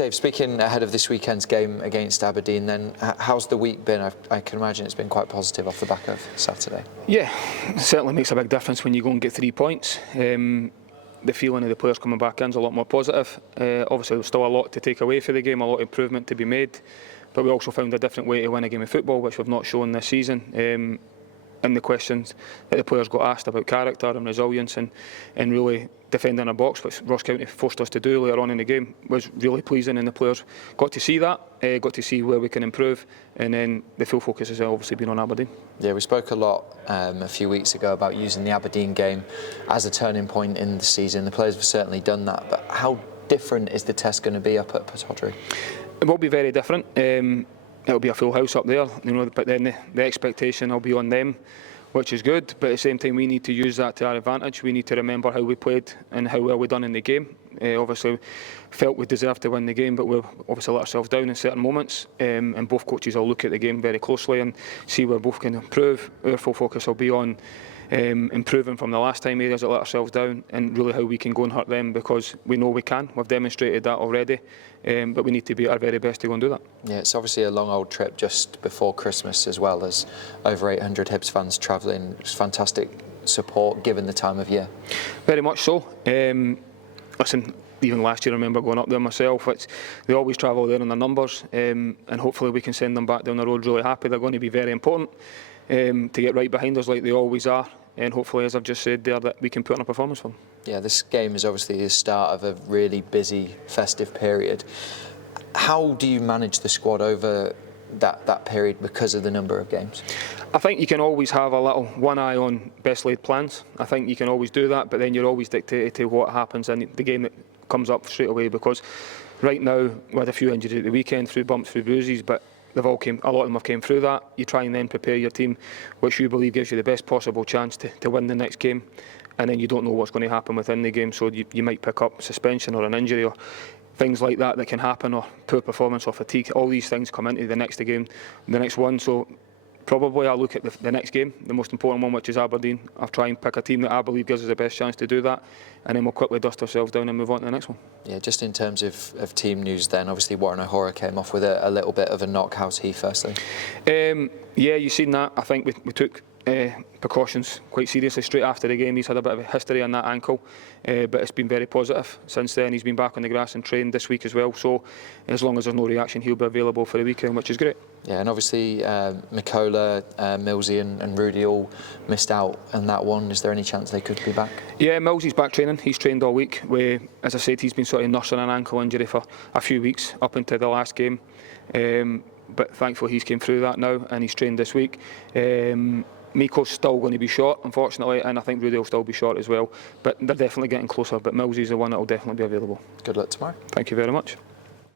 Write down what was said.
Dave, speaking ahead of this weekend's game against Aberdeen, then how's the week been? I can imagine it's been quite positive off the back of Saturday. Yeah, it certainly makes a big difference when you go and get 3 points. The feeling of the players coming back in is a lot more positive. Obviously, there's still a lot to take away for the game, a lot of improvement to be made, but we also found a different way to win a game of football, which we've not shown this season. And the questions that the players got asked about character and resilience and really defending our box, which Ross County forced us to do later on in the game, was really pleasing, and the players got to see that, got to see where we can improve, and then the full focus has obviously been on Aberdeen. Yeah, we spoke a lot a few weeks ago about using the Aberdeen game as a turning point in the season. The players have certainly done that, but how different is the test going to be up at Pittodrie? It will be very different. It'll be a full house up there, but then the expectation will be on them, which is good. But at the same time, we need to use that to our advantage. We need to remember how we played and how well we done in the game. Obviously, felt we deserved to win the game, but we've obviously let ourselves down in certain moments. And both coaches will look at the game very closely and see where both can improve. Our full focus will be on improving from the last time areas that let ourselves down, and really how we can go and hurt them, because we know we can. We've demonstrated that already, but we need to be at our very best to go and do that. Yeah, it's obviously a long old trip just before Christmas as well. There's over 800 Hibs fans travelling. It's fantastic support given the time of year. Very much so. Listen, even last year I remember going up there myself. They always travel there in their numbers, and hopefully we can send them back down the road really happy. They're going to be very important to get right behind us like they always are, and hopefully, as I've just said there, that we can put on a performance for them. Yeah, this game is obviously the start of a really busy festive period. How do you manage the squad over that period because of the number of games? I think you can always have a little one eye on best laid plans. I think you can always do that, but then you're always dictated to what happens in the game that comes up straight away, because right now we had a few injuries at the weekend, through bumps, through bruises, but a lot of them have came through that. You try and then prepare your team, which you believe gives you the best possible chance to win the next game, and then you don't know what's going to happen within the game, so you might pick up suspension or an injury or things like that can happen, or poor performance or fatigue. All these things come into the next game, the next one. So probably I'll look at the next game, the most important one, which is Aberdeen. I'll try and pick a team that I believe gives us the best chance to do that, and then we'll quickly dust ourselves down and move on to the next one. Yeah, just in terms of team news then, obviously Warren O'Hora came off with a little bit of a knock. How's he firstly? Yeah, you've seen that. I think we took precautions quite seriously straight after the game. He's had a bit of a history on that ankle, but it's been very positive since then. He's been back on the grass and trained this week as well, so as long as there's no reaction, he'll be available for the weekend, which is great. Yeah, and obviously Mikola, Millsy and Rudy all missed out on that one. Is there any chance they could be back? Yeah, Millsy's back training. He's trained all week. As I said, he's been sort of nursing an ankle injury for a few weeks up into the last game, but thankfully he's came through that now and he's trained this week. Miko's still going to be short, unfortunately, and I think Rudy will still be short as well, but they're definitely getting closer. But Millsy's the one that will definitely be available. Good luck tomorrow. Thank you very much.